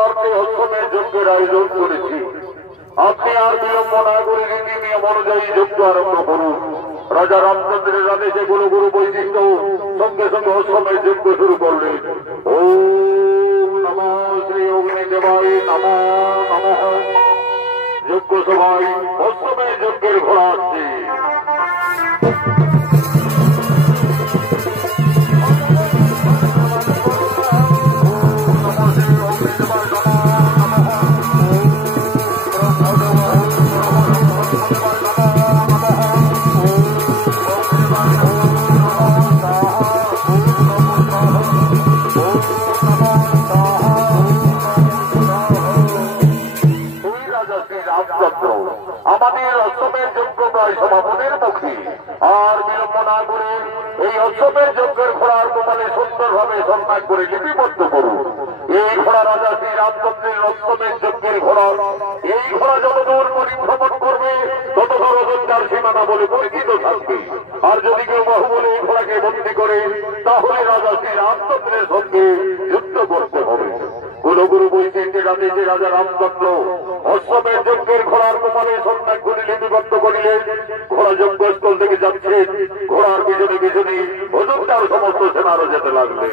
সম্মানার্থে অশ্বমের যজ্ঞের আয়োজন করেছি। আপনি আর বিলম্ব না করে রীতি নিয়ম অনুযায়ী যজ্ঞ আরম্ভ করুন। রাজা রামচন্দ্রের আদেশে গুরু গুরু বৈশিষ্ট্য সঙ্গে সঙ্গে অশ্বমের যজ্ঞ শুরু করলেন। ওম নমঃ শ্রী অগ্নিদেবায় নমঃ নমঃ। যজ্ঞ সভায় অশ্বমের যজ্ঞের ঘোড়া আসছে। আমাদের অশ্বমের যজ্ঞ প্রায় সমাপনের মুখে। আর বিলম্ব না করে এই অশ্বমের যজ্ঞের ঘোড়ার কপালে সুন্দরভাবে সম্মান করে লিপিবদ্ধ করুন। এই ঘোড়া রাজা শ্রী রামচন্দ্রের অশ্বমের যজ্ঞের ঘোড়া। এই ঘোড়া যতদূর পরিভ্রমণ করবে ততদূর অযোধ্যার সীমানা বলে পরিচিত থাকবে। আর যদি কেউ বাহুবলে এই ঘোড়াকে বন্দী করে তাহলে রাজা শ্রী রামচন্দ্রের সঙ্গে যুদ্ধ করতে হবে। কুলগুরু বৈশিষ্ট্যের আদেশে রাজা রামচন্দ্র অশ্বমের যজ্ঞের ঘোড়ার কপালে সম্মান করে লিপিবদ্ধ করিলেন। ঘোড়া যজ্ঞস্থল থেকে যাচ্ছেন। ঘোড়ার পিছনে পিছনে অযোধ্যার সমস্ত সেনারও যেতে লাগলেন।